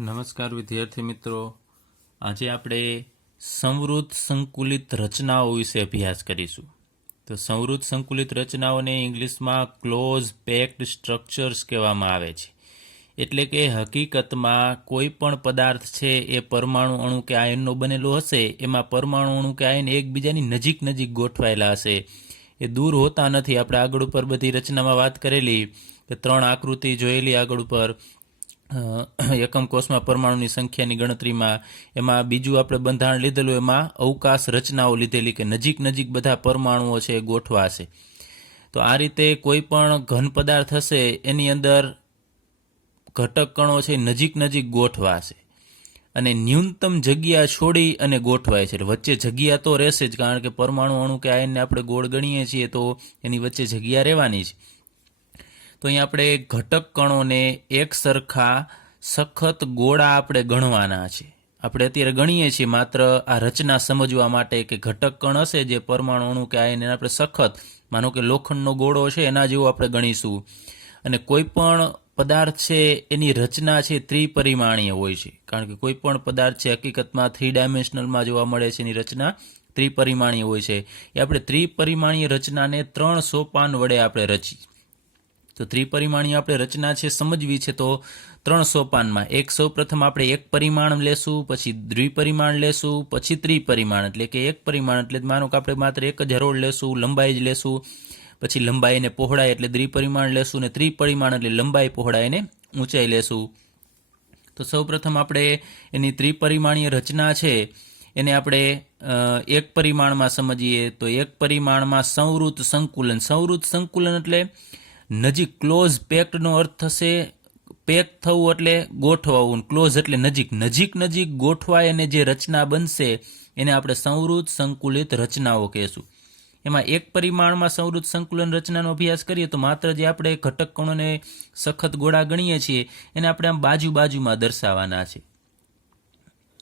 નમસ્કાર વિદ્યાર્થી મિત્રો, આજે આપણે સંવૃત સંકુલિત રચનાઓ વિશે અભ્યાસ કરીશું. તો સંવૃત સંકુલિત રચનાઓને ઇંગ્લિશમાં ક્લોઝ પેક્ડ સ્ટ્રક્ચર્સ કહેવામાં આવે છે. એટલે કે હકીકતમાં કોઈ પણ પદાર્થ છે એ પરમાણુ અણુ કે આયનનો બનેલો હશે, એમાં પરમાણુ અણુ કે આયન એકબીજાની નજીક નજીક ગોઠવાયેલા હશે, એ દૂર હોતા નથી. આપણે આગળ ઉપર બધી રચનામાં વાત કરેલી કે 3 આકૃતિ જોયેલી આગળ ઉપર એકમ કોષમાં પરમાણુની સંખ્યાની ગણતરીમાં. એમાં બીજું આપણે બંધારણ લીધેલું, એમાં અવકાશ રચનાઓ લીધેલી કે નજીક નજીક બધા પરમાણુઓ છે એ ગોઠવાશે. તો આ રીતે કોઈ પણ ઘન પદાર્થ હશે એની અંદર ઘટક કણો છે નજીક નજીક ગોઠવાશે અને ન્યૂનતમ જગ્યા છોડી અને ગોઠવાય છે. વચ્ચે જગ્યા તો રહેશે જ, કારણ કે પરમાણુ અણુ કે આયનને આપણે ગોળ ગણીએ છીએ તો એની વચ્ચે જગ્યા રહેવાની છે. તો અહીં આપણે ઘટક કણોને એક સરખા સખત ગોળા આપણે ગણવાના છે. આપણે અત્યારે ગણીએ છીએ માત્ર આ રચના સમજવા માટે કે ઘટક કણ હશે જે પરમાણુ અણુ કે આયન એને આપણે સખત, માનો કે લોખંડનો ગોળો છે એના જેવો આપણે ગણીશું. અને કોઈ પણ પદાર્થ છે એની રચના છે ત્રિપરિમાણીય હોય છે, કારણ કે કોઈ પણ પદાર્થ છે હકીકતમાં 3 ડાયમેન્શનલમાં જોવા મળે છે, એની રચના ત્રિપરિમાણીય હોય છે. એ આપણે ત્રિપરિમાણીય રચનાને 3 સોપાન વડે આપણે રચી. તો ત્રિપરિમાણીય આપણે રચના છે સમજવી છે તો 3 સોપાનમાં સૌ પ્રથમ આપણે એક પરિમાણ લેશું, પછી દ્વિપરિમાણ લેશું, પછી ત્રિપરિમાણ એટલે કે એક પરિમાણ એટલે માનો કે આપણે માત્ર એક જ હરોળ લેશું, લંબાઈ જ લેશું, પછી લંબાઈ અને પહોળાઈ એટલે દ્વિપરિમાણ લેશું, અને ત્રિપરિમાણ એટલે લંબાઈ પહોળાઈ અને ઊંચાઈ લેશું. તો સૌ પ્રથમ આપણે એની ત્રિપરિમાણીય રચના છે એને આપણે એક પરિમાણમાં સમજીએ. તો એક પરિમાણમાં સંવૃત સંકુલન. સંવૃત સંકુલન એટલે નજીક, ક્લોઝ પેક્ડનો અર્થ થશે પેક થવું એટલે ગોઠવાવું, ક્લોઝ એટલે નજીક, નજીક નજીક ગોઠવાય અને જે રચના બનશે એને આપણે સંવૃત સંકુલિત રચનાઓ કહેશું. એમાં એક પરિમાણમાં સંવૃત સંકુલન રચનાનો અભ્યાસ કરીએ તો માત્ર જે આપણે ઘટક કણોને સખત ગોળા ગણીએ છીએ એને આપણે આમ બાજુમાં દર્શાવવાના છે.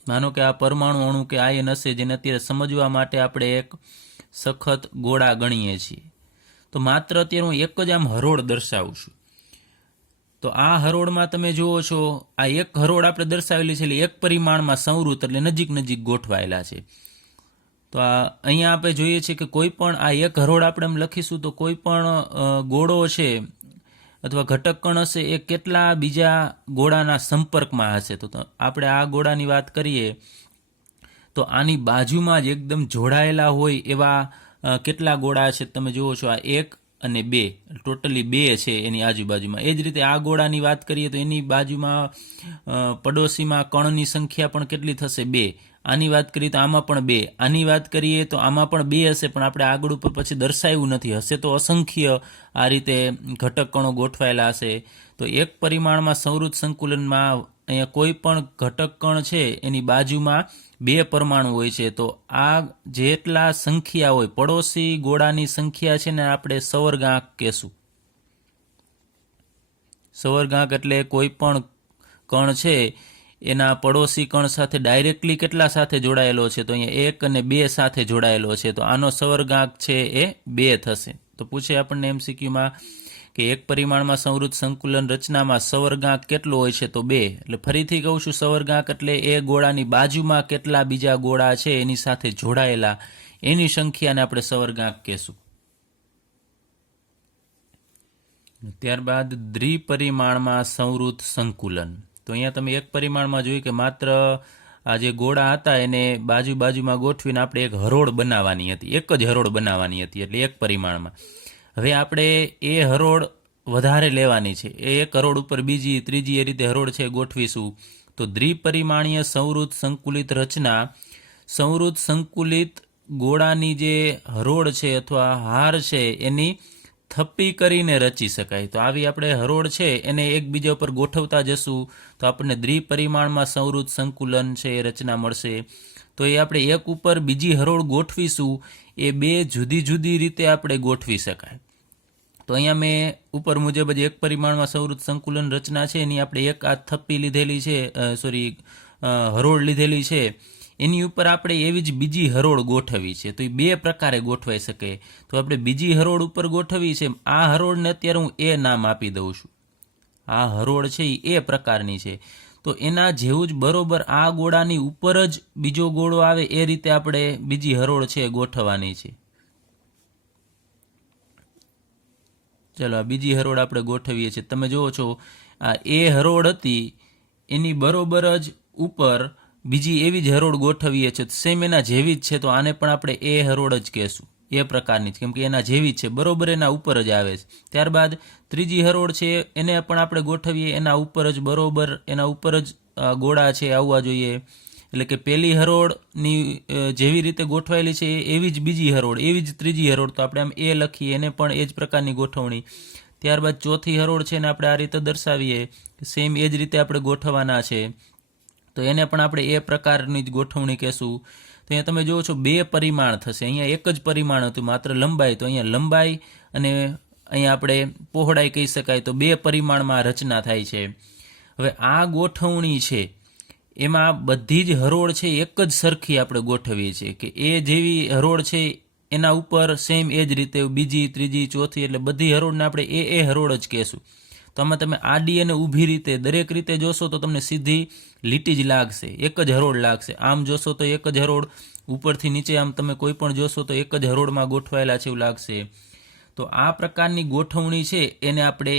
માનો કે આ પરમાણુ અણુ કે આયન હશે જેને અત્યારે સમજવા માટે આપણે એક સખત ગોળા ગણીએ છીએ. તો માત્ર અત્યારે હું એક જ આમ હરોળ દર્શાવું છું. તો આ હરોળમાં તમે જુઓ છો, આ એક હરોળ આપણે દર્શાવેલી છે એટલે એક પરિમાણમાં સંવૃત એટલે નજીક નજીક ગોઠવાયેલા છે. તો આ અહીંયા આપણે જોઈએ છીએ કે કોઈ પણ આ એક હરોળ આપણે એમ લખીશું તો કોઈ પણ ગોળો છે અથવા ઘટક કણ હશે એ કેટલા બીજા ગોળાના સંપર્કમાં હશે. તો આપણે આ ગોળાની વાત કરીએ તો આની બાજુમાં જ એકદમ જોડાયેલા હોય એવા કેટલા ગોળા છે તમે જુઓ છો, આ 1 અને 2, ટોટલી 2 છે એની આજુબાજુમાં. એ જ રીતે આ ગોળાની વાત કરીએ તો એની બાજુમાં પડોશીમાં કણની સંખ્યા પણ કેટલી થશે? 2. આની વાત કરીએ તો આમાં પણ 2. આની વાત કરીએ તો આમાં પણ 2 હશે, પણ આપણે આગળ ઉપર પછી દર્શાવ્યું નથી. હશે તો અસંખ્ય આ રીતે ઘટક કણો ગોઠવાયેલા હશે. તો એક પરિમાણમાં સંવૃત સંકુલનમાં અહીંયા કોઈ પણ ઘટક કણ છે એની બાજુમાં 2 પરમાણુ હોય છે. તો આ જેટલા સંખ્યા હોય, પડોશી ગોળાની સંખ્યા છે ને આપણે સવર્ગાંક કહેશું. સવર્ગાંક એટલે કોઈ પણ કણ છે એના પડોશી કણ સાથે ડાયરેક્ટલી કેટલા સાથે જોડાયેલો છે? તો અહીંયા 1 અને 2 સાથે જોડાયેલો છે. તો આનો સવર્ગાંક છે એ 2 થશે. તો પૂછે આપણને MCQમાં કે એક પરિમાણમાં સંવૃત સંકુલન રચનામાં સવર્ગાંક કેટલો હોય છે? તો 2. એટલે ફરીથી કહું છું, સવર્ગાંક એટલે એ ગોળાની બાજુમાં કેટલા બીજા ગોળા છે એની સાથે જોડાયેલા એની સંખ્યાને આપણે સવર્ગાંક કહેશું. ત્યારબાદ દ્વિપરિમાણમાં સંવૃત સંકુલન. તો અહીંયા તમે એક પરિમાણમાં જોયું કે માત્ર આ જે ગોળા હતા એને બાજુમાં ગોઠવીને આપણે એક હરોળ બનાવવાની હતી, એક જ હરોળ બનાવવાની હતી, એટલે એક પરિમાણમાં. હવે આપણે એ હરોળ વધારે લેવાની છે, એ એક હરોળ ઉપર બીજી, ત્રીજી એ રીતે હરોળ છે ગોઠવીશું. તો દ્વિપરિમાણીય સંવૃત સંકુલિત રચના સંવૃત સંકુલિત ગોળાની જે હરોળ છે અથવા હાર છે એની થપ્પી કરીને રચી શકાય. તો આવી આપણે હરોળ છે એને એકબીજા ઉપર ગોઠવતા જશું તો આપણને દ્વિપરિમાણમાં સંવૃત સંકુલન છે એ રચના મળશે. તો એ આપણે એક ઉપર બીજી હરોળ ગોઠવીશું એ 2 જુદી જુદી રીતે આપણે ગોઠવી શકાય. તો અહીંયા મેં ઉપર મુજબ જ એક પરિમાણમાં સંવૃત સંકુલન રચના છે એની આપણે એક આ થપ્પી લીધેલી છે, હરોળ લીધેલી છે, એની ઉપર આપણે એવી જ બીજી હરોળ ગોઠવી છે. તો એ 2 પ્રકારે ગોઠવાઈ શકે. તો આપણે બીજી હરોળ ઉપર ગોઠવી છે, આ હરોળને અત્યારે હું એ નામ આપી દઉં છું. આ હરોળ છે એ પ્રકારની છે. તો એના જેવું જ બરોબર આ ગોળાની ઉપર જ બીજો ગોળો આવે એ રીતે આપણે બીજી હરોળ છે ગોઠવવાની છે. ચલો આ બીજી હરોળ આપણે ગોઠવીએ છીએ. તમે જુઓ છો આ એ હરોળ હતી એની બરોબર જ ઉપર બીજી એવી જ હરોળ ગોઠવીએ છીએ, સેમ એના જેવી જ છે, તો આને પણ આપણે એ હરોળ જ કહેશું, એ પ્રકારની જ, કેમ કે એના જેવી જ છે, બરોબર એના ઉપર જ આવે છે. ત્યારબાદ ત્રીજી હરોળ છે એને પણ આપણે ગોઠવીએ, એના ઉપર જ બરોબર એના ઉપર જ ગોળા છે આવવા જોઈએ. એટલે કે પહેલી હરોળની જેવી રીતે ગોઠવાયેલી છે એવી જ બીજી હરોળ, એવી જ ત્રીજી હરોળ, તો આપણે આમ એ લખીએ, એને પણ એ જ પ્રકારની ગોઠવણી. ત્યારબાદ ચોથી હરોળ છે ને આપણે આ રીતે દર્શાવીએ, સેમ એ જ રીતે આપણે ગોઠવવાના છે, તો એને પણ આપણે એ પ્રકારની જ ગોઠવણી કહેશું. તો અહીંયા તમે જુઓ છો 2 પરિમાણ થશે, અહીંયા એક જ પરિમાણ હતું માત્ર લંબાઈ, તો અહીંયા લંબાઈ અને અહીંયા આપણે પહોળાઈ કહી શકાય, તો 2 પરિમાણમાં રચના થાય છે. હવે આ ગોઠવણી છે એમાં બધી જ હરોળ છે એક જ સરખી આપણે ગોઠવીએ છીએ, કે એ જેવી હરોળ છે એના ઉપર સેમ એ જ રીતે બીજી, ત્રીજી, ચોથી, એટલે બધી હરોળને આપણે એ હરોળ જ કહેશું. તો આમાં તમે આડી અને ઊભી રીતે દરેક રીતે જોશો તો તમને સીધી લીટી જ લાગશે, એક જ હરોળ લાગશે. આમ જોશો તો એક જ હરોળ, ઉપરથી નીચે આમ તમે કોઈ પણ જોશો તો એક જ હરોળમાં ગોઠવાયેલા છે એવું લાગશે. તો આ પ્રકારની ગોઠવણી છે એને આપણે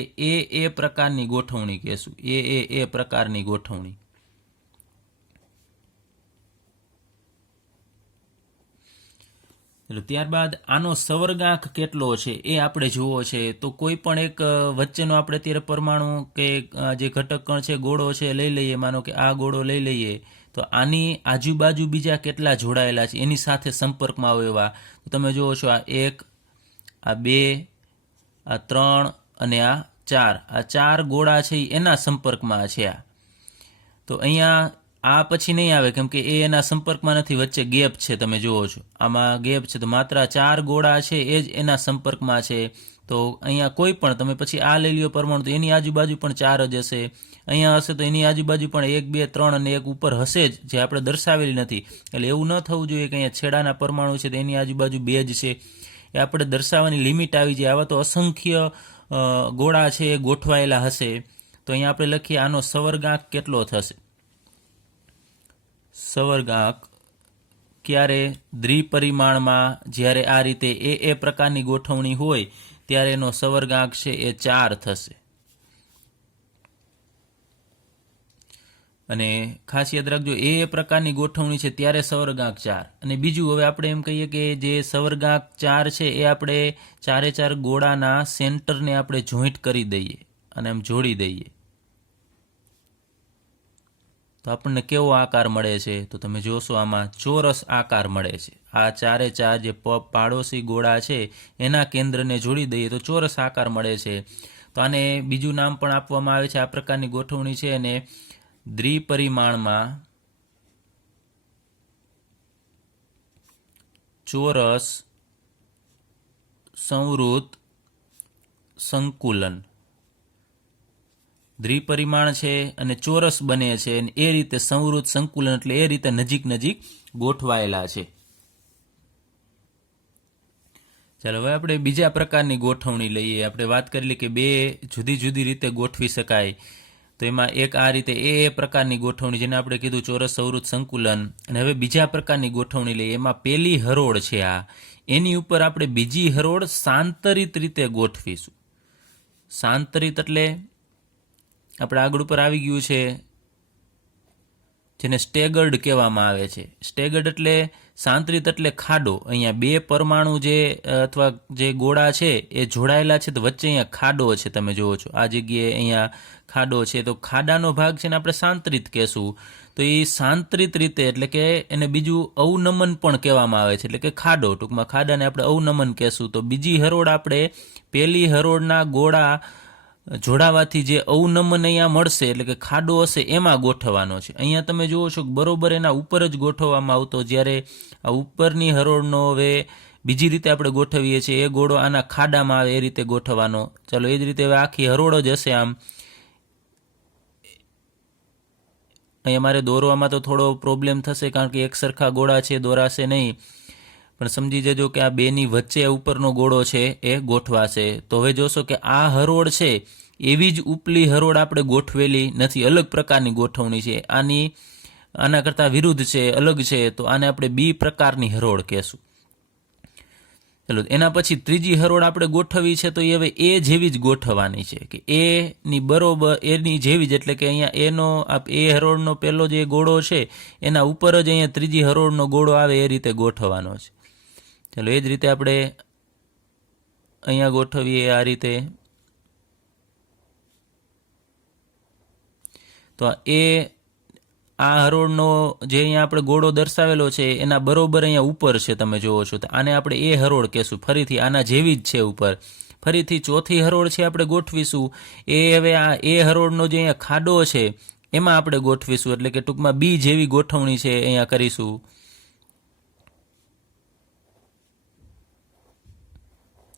એ પ્રકારની ગોઠવણી કહેશું, એ પ્રકારની ગોઠવણી. ત્યારબાદ આનો સવર્ગાંક કેટલો છે એ આપણે જોવો છે. તો કોઈ પણ એક વચ્ચેનો આપણે અત્યારે પરમાણુ કે જે ઘટક કણ છે, ગોળો છે લઈ લઈએ, માનો કે આ ગોળો લઈ લઈએ, તો આની આજુબાજુ બીજા કેટલા જોડાયેલા છે એની સાથે સંપર્કમાં આવે એવા, તો તમે જુઓ છો આ 1, આ 2, આ 3 અને આ 4, આ 4 ગોળા છે એના સંપર્કમાં છે આ. તો અહીંયા આ પછી નહીં આવે કેમ કે એ એના સંપર્કમાં નથી, વચ્ચે ગેપ છે, તમે જુઓ છો આમાં ગેપ છે, તો માત્ર 4 ગોળા છે એ જ એના સંપર્કમાં છે. તો અહીંયા કોઈ પણ તમે પછી આ લઈ લ્યો પરમાણુ, તો એની આજુબાજુ પણ 4 જ હશે, અહીંયા હશે તો એની આજુબાજુ પણ 1, 2, 3 અને એક ઉપર હશે જ, જે આપણે દર્શાવેલી નથી. એટલે એવું ન થવું જોઈએ કે અહીંયા છેડાના પરમાણુ છે તો એની આજુબાજુ 2 જ છે, એ આપણે દર્શાવવાની લિમિટ આવી જાય. આવા તો અસંખ્ય ગોળા છે એ ગોઠવાયેલા હશે. તો અહીંયા આપણે લખીએ આનો સવર્ગાંક કેટલો થશે. સવર્ગાંક ક્યારે દ્વિપરિમાણમાં જ્યારે આ રીતે એ પ્રકારની ગોઠવણી હોય ત્યારે એનો સવર્ગાંક છે એ 4 થશે. અને ખાસ યાદ રાખજો એ પ્રકારની ગોઠવણી છે ત્યારે સવર્ગાંક 4. અને બીજું હવે આપણે એમ કહીએ કે જે સવર્ગાંક 4 છે એ આપણે 4 ગોળાના સેન્ટરને આપણે જોઈન્ટ કરી દઈએ અને એમ જોડી દઈએ, તો આપણને કેવો આકાર મળે છે, તો તમે જોશો આમાં ચોરસ આકાર મળે છે. આ 4 જે પાડોશી ગોળા છે એના કેન્દ્રને જોડી દઈએ તો ચોરસ આકાર મળે છે. તો આને બીજું નામ પણ આપવામાં આવે છે, આ પ્રકારની ગોઠવણી છે અને દ્વિપરિમાણમાં ચોરસ સંવૃત સંકુલન. દ્વિપરિમાણ છે અને ચોરસ બને છે અને એ રીતે સંવૃત સંકુલન એટલે એ રીતે નજીક નજીક ગોઠવાયેલા છે. ચાલો હવે આપણે બીજા પ્રકારની ગોઠવણી લઈએ. આપણે વાત કરેલી કે 2 જુદી જુદી રીતે ગોઠવી શકાય, તો એમાં એક આ રીતે એ પ્રકારની ગોઠવણી જેને આપણે કીધું ચોરસ સંવૃત સંકુલન. અને હવે બીજા પ્રકારની ગોઠવણી લઈએ. એમાં પહેલી હરોળ છે આ, એની ઉપર આપણે બીજી હરોળ સાંતરિત રીતે ગોઠવીશું. સાંતરિત એટલે આપણે આગળ ઉપર આવી ગયું છે જેને સ્ટેગર્ડ કહેવામાં આવે છે. સ્ટેગર્ડ એટલે સાંતરિત એટલે ખાડો. અહીંયા 2 પરમાણુ જે અથવા જે ગોળા છે એ જોડાયેલા છે તો વચ્ચે અહીંયા ખાડો છે, તમે જુઓ છો આ જગ્યાએ અહીંયા ખાડો છે, તો ખાડાનો ભાગ છે ને આપણે સાંતરિત કહેશું. તો એ સાંતરિત રીતે એટલે કે એને બીજું અવનમન પણ કહેવામાં આવે છે, એટલે કે ખાડો, ટૂંકમાં ખાડાને આપણે અવનમન કહેશું. તો બીજી હરોળ આપણે પહેલી હરોળના ગોળા જોડાવાથી જે અવનમન અહીંયા મળશે એટલે કે ખાડો હશે એમાં ગોઠવવાનો છે. અહીંયા તમે જુઓ છો બરોબર એના ઉપર જ ગોઠવવામાં આવતો, જ્યારે આ ઉપરની હરોળનો હવે બીજી રીતે આપણે ગોઠવીએ છીએ, એ ગોળો આના ખાડામાં આવે એ રીતે ગોઠવવાનો. ચાલો એ જ રીતે હવે આખી હરોળ જ હશે. આમ અહીંયા મારે દોરવામાં તો થોડો પ્રોબ્લેમ થશે કારણ કે એક સરખા ગોળા છે, દોરાશે નહીં, પણ સમજી જજો કે આ 2ની વચ્ચે ઉપરનો ગોળો છે એ ગોઠવાશે. તો હવે જોશો કે આ હરોળ છે એવી જ ઉપલી હરોળ આપણે ગોઠવેલી નથી, અલગ પ્રકારની ગોઠવણી છે. આના કરતાં વિરુદ્ધ છે, અલગ છે, તો આને આપણે બી પ્રકારની હરોળ કહેશું. ચલો, એના પછી ત્રીજી હરોળ આપણે ગોઠવી છે તો એ હવે એ જેવી જ ગોઠવવાની છે, કે એની બરોબર એની જેવી જ, એટલે કે અહીંયા એ હરોળનો પહેલો જે ગોળો છે એના ઉપર જ અહીંયા ત્રીજી હરોળનો ગોળો આવે એ રીતે ગોઠવવાનો છે. ચલો, એ જ રીતે આપણે અહીંયા ગોઠવીએ આ રીતે. તો આ હરોળનો જે અહીંયા આપણે ગોળો દર્શાવેલો છે એના બરોબર અહીંયા ઉપર છે, તમે જોવો છો. તો આને આપણે એ હરોળ કહેશું. ફરીથી આના જેવી જ છે ઉપર. ફરીથી ચોથી હરોળ છે આપણે ગોઠવીશું. એ હવે આ એ હરોળનો જે અહીંયા ખાડો છે એમાં આપણે ગોઠવીશું, એટલે કે ટૂંકમાં બી જેવી ગોઠવણી છે અહીંયા કરીશું.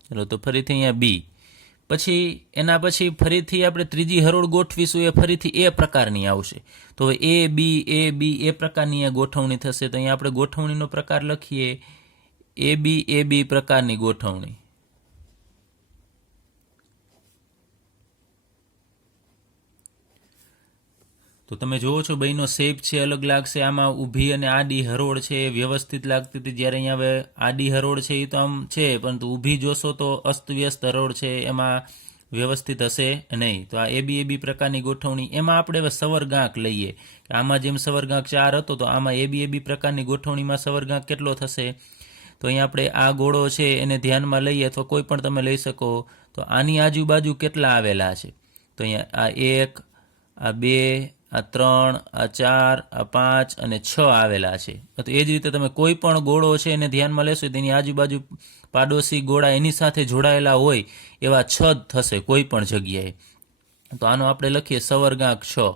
ચલો, તો ફરીથી અહીંયા બી. પછી એના પછી ફરીથી આપણે ત્રીજી હરોળ ગોઠવીશું, એ ફરીથી એ પ્રકારની આવશે. તો હવે એ બી એ પ્રકારની આ ગોઠવણી થશે. તો અહીંયા આપણે ગોઠવણીનો પ્રકાર લખીએ, એ બી પ્રકારની ગોઠવણી. તો તમે જોવો છો બેયનો શેપ છે અલગ લાગશે. આમાં ઊભી અને આડી હરોળ છે એ વ્યવસ્થિત લાગતી હતી, જ્યારે અહીંયા હવે આડી હરોળ છે એ તો આમ છે, પરંતુ ઊભી જોશો તો અસ્તવ્યસ્ત હરોળ છે, એમાં વ્યવસ્થિત હશે નહીં. તો આ એ બી પ્રકારની ગોઠવણી. એમાં આપણે હવે સવર્ગાંક લઈએ, કે આમાં જેમ સવર્ગાંક 4 હતો તો આમાં એ બી પ્રકારની ગોઠવણીમાં સવર્ગાંક કેટલો થશે. તો અહીંયા આપણે આ ગોળો છે એને ધ્યાનમાં લઈએ, અથવા કોઈ પણ તમે લઈ શકો. તો આની આજુબાજુ કેટલા આવેલા છે, તો અહીંયા આ 1, આ 2, આ 3, આ 4, આ 5 અને 6 આવેલા છે. તો એ જ રીતે તમે કોઈ પણ ગોળો છે એને ધ્યાનમાં લેશો, તેની આજુબાજુ પાડોશી ગોળા એની સાથે જોડાયેલા હોય એવા 6 થશે કોઈ પણ જગ્યાએ. તો આનો આપણે લખીએ સવર્ગાંક 6.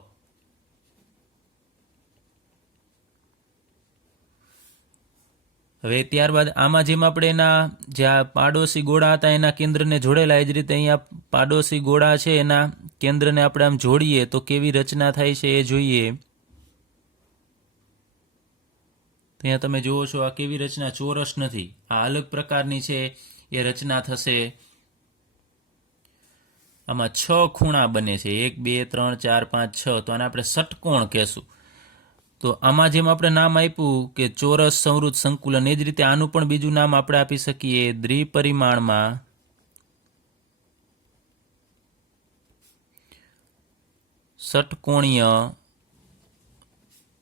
હવે ત્યારબાદ આમાં જેમ આપણે એના જે પાડોશી ગોળા હતા એના કેન્દ્રને જોડેલા, એ જ રીતે અહીંયા પાડોશી ગોળા છે એના કેન્દ્રને આપણે આમ જોડીએ તો કેવી રચના થાય છે એ જોઈએ. અહીંયા તમે જુઓ છો આ કેવી રચના, ચોરસ નથી, આ અલગ પ્રકારની છે એ રચના થશે. આમાં 6 ખૂણા બને છે, 1, 2, 3, 4, 5, 6. તો આને આપણે ષટકોણ કહેશું. તો આમાં જેમ આપણે નામ આપ્યું કે ચોરસ સંવૃત સંકુલન, એ જ રીતે આનું પણ બીજું નામ આપણે આપી શકીએ, દ્વિપરિમાણમાં ષટકોણીય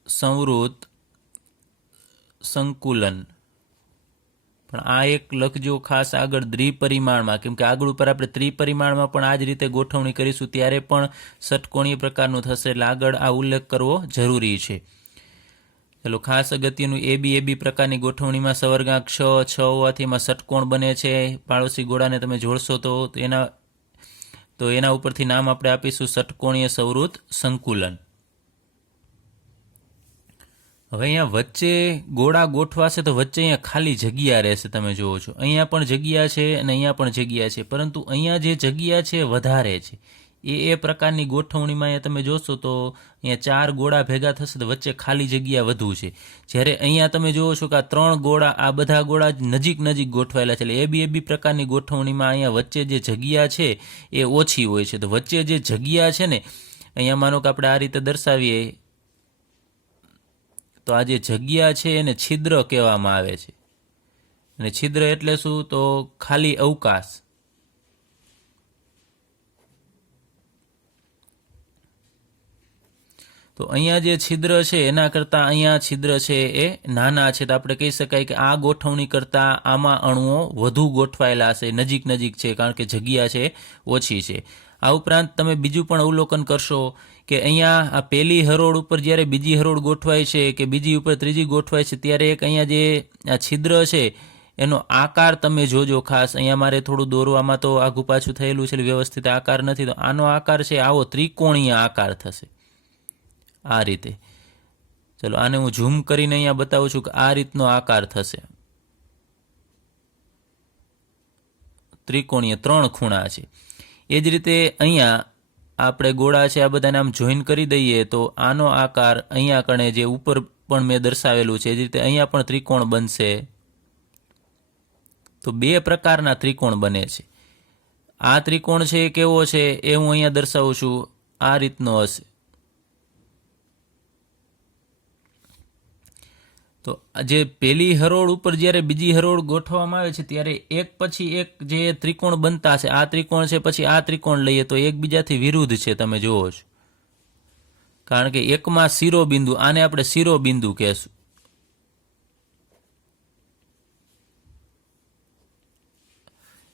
સંવૃત સંકુલન. પણ આ એક લખજો ખાસ આગળ, દ્વિપરિમાણમાં, કેમ કે આગળ ઉપર આપણે ત્રિપરિમાણમાં પણ આ જ રીતે ગોઠવણી કરીશું ત્યારે પણ ષટકોણીય પ્રકારનું થશે, એટલે આગળ આ ઉલ્લેખ કરવો જરૂરી છે. ચલો, ખાસ અગત્યનું એ બી પ્રકારની ગોઠવણીમાં સવર્ગાંક 6 હોવાથી એમાં ષટકોણ બને છે. પાડોશી ગોળાને તમે જોડશો તો એના ઉપરથી નામ આપણે આપીશું ષટકોણીય સંવૃત સંકુલન. હવે અહીંયા વચ્ચે ગોળા ગોઠવાશે તો વચ્ચે અહીંયા ખાલી જગ્યા રહેશે. તમે જુઓ છો અહીંયા પણ જગ્યા છે અને અહીંયા પણ જગ્યા છે, પરંતુ અહીંયા જે જગ્યા છે વધારે છે. એ પ્રકારની ગોઠવણીમાં અહીંયા તમે જોશો તો અહીંયા 4 ગોળા ભેગા થશે તો વચ્ચે ખાલી જગ્યા વધુ છે. જ્યારે અહીંયા તમે જુઓ છો કે આ 3 ગોળા, આ બધા ગોળા નજીક ગોઠવાયેલા છે. એટલે એ બી પ્રકારની ગોઠવણીમાં અહીંયા વચ્ચે જે જગ્યા છે એ ઓછી હોય છે. તો વચ્ચે જે જગ્યા છે ને, અહીંયા માનો કે આપણે આ રીતે દર્શાવીએ તો આ જે જગ્યા છે એને છિદ્ર કહેવામાં આવે છે. અને છિદ્ર એટલે શું, તો ખાલી અવકાશ. તો અહીંયા જે છિદ્ર છે એના કરતાં અહીંયા છિદ્ર છે એ નાના છે. તો આપણે કહી શકાય કે આ ગોઠવણી કરતાં આમાં અણુઓ વધુ ગોઠવાયેલા છે, નજીક છે, કારણ કે જગ્યા છે ઓછી છે. આ ઉપરાંત તમે બીજું પણ અવલોકન કરશો કે અહીંયા આ પહેલી હરોળ ઉપર જ્યારે બીજી હરોળ ગોઠવાય છે કે બીજી ઉપર ત્રીજી ગોઠવાય છે, ત્યારે એક અહીંયા જે આ છિદ્ર છે એનો આકાર તમે જોજો ખાસ. અહીંયા મારે થોડું દોરવામાં તો આઘું પાછું થયેલું છે, વ્યવસ્થિત આકાર નથી. તો આનો આકાર છે આવો ત્રિકોણીય આકાર થશે, આ રીતે. ચલો, આને હું ઝૂમ કરીને અહીંયા બતાવું છું કે આ રીતનો આકાર થશે. ત્રિકોણીય 3 ખૂણા છે. એ જ રીતે અહીંયા આપણે ગોળા છે આ બધાને આમ જોઈન કરી દઈએ તો આનો આકાર અહીંયા કણે જે ઉપર પણ મેં દર્શાવેલું છે એ જ રીતે અહીંયા પણ ત્રિકોણ બનશે. તો 2 પ્રકારના ત્રિકોણ બને છે. આ ત્રિકોણ છે એ કેવો છે એ હું અહીંયા દર્શાવું છું, આ રીતનો હશે. તો જે પહેલી હરોળ ઉપર જ્યારે બીજી હરોળ ગોઠવવામાં આવે છે ત્યારે એક પછી એક જે ત્રિકોણ બનતા છે, આ ત્રિકોણ છે પછી આ ત્રિકોણ લઈએ તો એકબીજાથી વિરુદ્ધ છે, તમે જુઓ છો. કારણ કે એકમાં શિરોબિંદુ, આને આપણે શિરોબિંદુ કહેશું.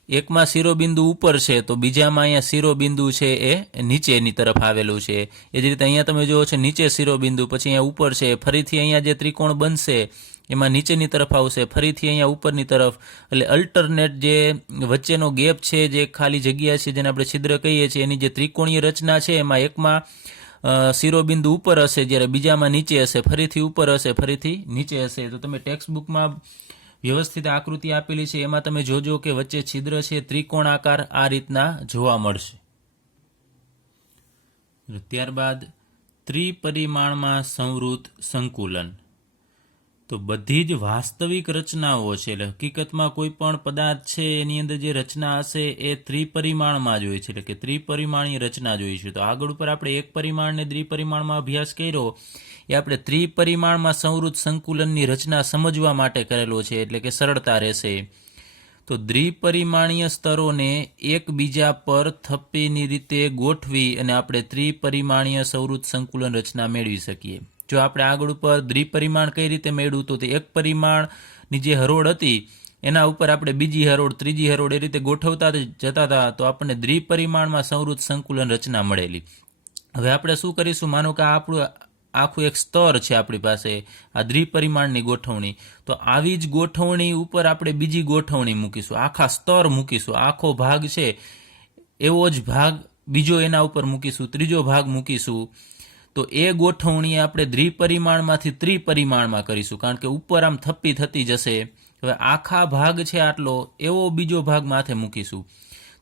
એકમાં શિરોબિંદુ ઉપર છે તો બીજામાં અહીંયા શિરોબિંદુ છે એ નીચેની તરફ આવેલું છે. એ જ રીતે અહીંયા તમે જુઓ છો નીચે શિરોબિંદુ, પછી અહીંયા ઉપર છે, ફરીથી અહીંયા જે ત્રિકોણ બનશે એમાં નીચેની તરફ આવશે, ફરીથી અહીંયા ઉપરની તરફ. એટલે અલ્ટરનેટ જે વચ્ચેનો ગેપ છે, જે ખાલી જગ્યા છે જેને આપણે છિદ્ર કહીએ છીએ, એની જે ત્રિકોણીય રચના છે એમાં એકમાં શિરોબિંદુ ઉપર હશે, જ્યારે બીજામાં નીચે હશે, ફરીથી ઉપર હશે, ફરીથી નીચે હશે. તો તમે ટેક્સ્ટબુકમાં વ્યવસ્થિત આકૃતિ આપેલી છે એમાં તમે જોજો કે વચ્ચે છિદ્ર છે ત્રિકોણાકાર આ રીતના જોવા મળશે. ત્યારબાદ ત્રિપરિમાણમાં સંવૃત સંકુલન. તો બધી જ વાસ્તવિક રચનાઓ છે, એટલે હકીકતમાં કોઈ પણ પદાર્થ છે એની અંદર જે રચના હશે એ ત્રિપરિમાણમાં જ હોય છે, એટલે કે ત્રિપરિમાણીય રચના જોઈશું. તો આગળ ઉપર આપણે એક પરિમાણ ને દ્વિપરિમાણમાં અભ્યાસ કર્યો, એ આપણે ત્રિપરિમાણમાં સંવૃત સંકુલનની રચના સમજવા માટે કરેલો છે, એટલે કે સરળતા રહેશે. તો દ્વિપરિમાણીય સ્તરોને એકબીજા પર થપ્પીની રીતે ગોઠવી અને આપણે ત્રિપરિમાણીય સંવૃત સંકુલન રચના મેળવી શકીએ. જો આપણે આગળ ઉપર દ્વિપરિમાણ કઈ રીતે મેળવ્યું, તો તે એક પરિમાણની જે હરોળ હતી એના ઉપર આપણે બીજી હરોળ, ત્રીજી હરોળ એ રીતે ગોઠવતા જતા હતા, તો આપણને દ્વિપરિમાણમાં સંવૃત સંકુલન રચના મળેલી. હવે આપણે શું કરીશું, માનો કે આપણું આખું એક સ્તર છે આપણી પાસે આ દ્વિપરિમાણની ગોઠવણી, તો આવી જ ગોઠવણી ઉપર આપણે બીજી ગોઠવણી મૂકીશું, આખા સ્તર મૂકીશું, આખો ભાગ છે એવો જ ભાગ બીજો એના ઉપર મૂકીશું, ત્રીજો ભાગ મૂકીશું. તો એ ગોઠવણી આપણે દ્વિપરિમાણમાંથી ત્રિપરિમાણમાં કરીશું, કારણ કે ઉપર આમ થપ્પી થતી જશે. હવે આખા ભાગ છે આટલો એવો બીજો ભાગ માથે મૂકીશું.